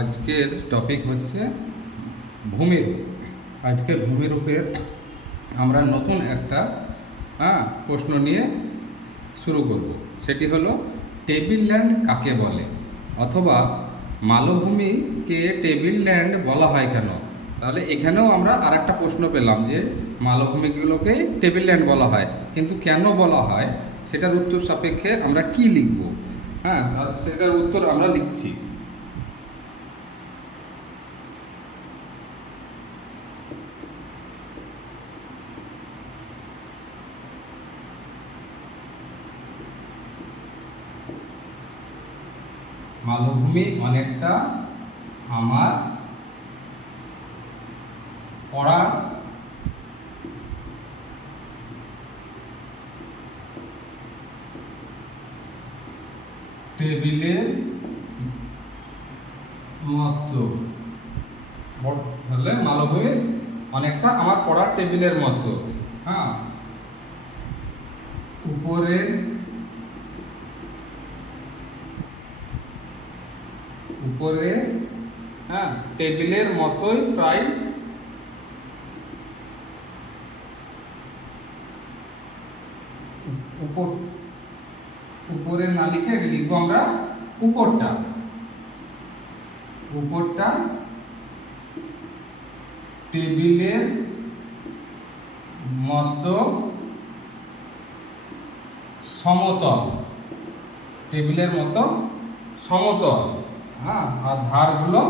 আজকের টপিক হচ্ছে ভূমিরূপ। আজকের ভূমিরূপের আমরা নতুন একটা প্রশ্ন নিয়ে শুরু করব। সেটি হলো টেবিল ল্যান্ড কাকে বলে, অথবা মালভূমিকে টেবিল ল্যান্ড বলা হয় কেন। তাহলে এখানেও আমরা আরেকটা প্রশ্ন পেলাম যে মালভূমিগুলোকে টেবিল ল্যান্ড বলা হয়, কিন্তু কেন বলা হয় সেটার উত্তর সাপেক্ষে আমরা কি লিখব। সেটার উত্তর আমরা লিখছি। মালভূমি অনেকটা আমার পড়ার টেবিলের মতো। তাহলে মালভূমি অনেকটা আমার পড়ার টেবিলের মতো। উপরের টেবিলের মতোই প্রায় উপরে না লিখে লিখবো আমরা উপরটা টেবিলের মতো সমতল, আর ধারগুলো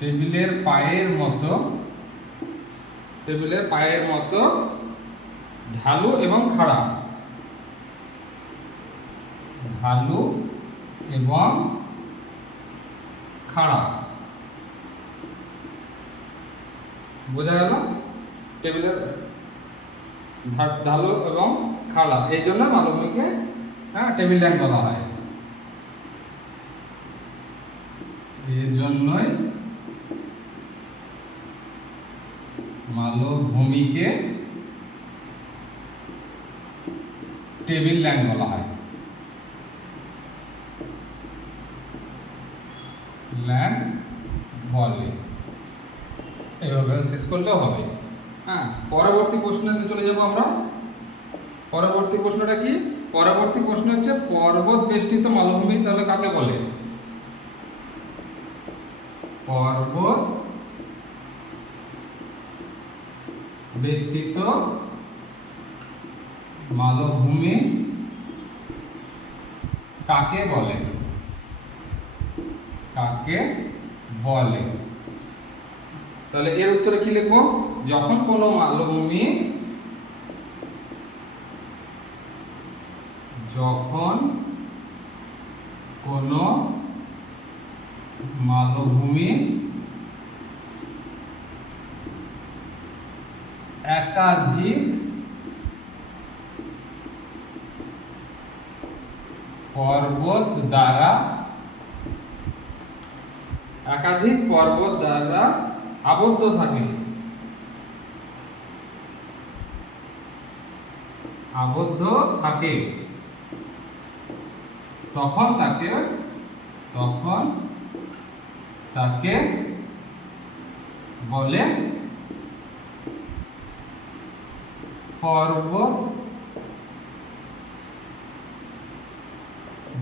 টেবিলের পায়ের মতো ঢালু এবং খাড়া। বোঝা গেল? টেবিলের ঢালু এবং খাড়া, এই জন্য মালভূমিকে টেবিল ল্যান্ড বলা হয়। এই জন্যই মালভূমিকে টেবিল ল্যান্ড বলা হয়। ল্যান্ড বলে, এভাবে শেষ করলেও হবে। পরবর্তী প্রশ্নতে চলে যাব আমরা। পরবর্তী প্রশ্নটা কি? পরবর্তী প্রশ্ন হচ্ছে পর্বত বেষ্টিত মালভূমি তাহলে কাকে বলে? পর্বত বেষ্টিত মালভূমি কাকে বলে? তাহলে এর উত্তরে কি লিখবো? যখন কোনো মালভূমি একাধিক পর্বত দ্বারা আবদ্ধ থাকে, তখন তাকে বলে পর্বত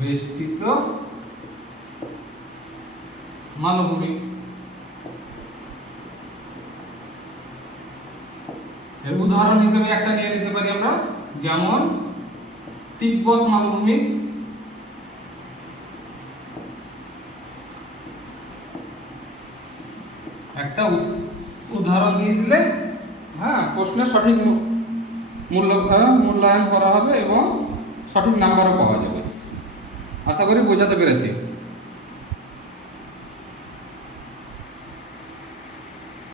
বেষ্টিত মালভূমি। এর উদাহরণ হিসেবে একটা নিয়ে নিতে পারি আমরা, যেমন তিব্বত মালভূমি। একটা উদাহরণ দিয়ে দিলে প্রশ্নের সঠিক মূল্যায়ন করা হবে এবং সঠিক নাম্বারও পাওয়া যাবে। আশা করি বোঝাতে পেরেছি।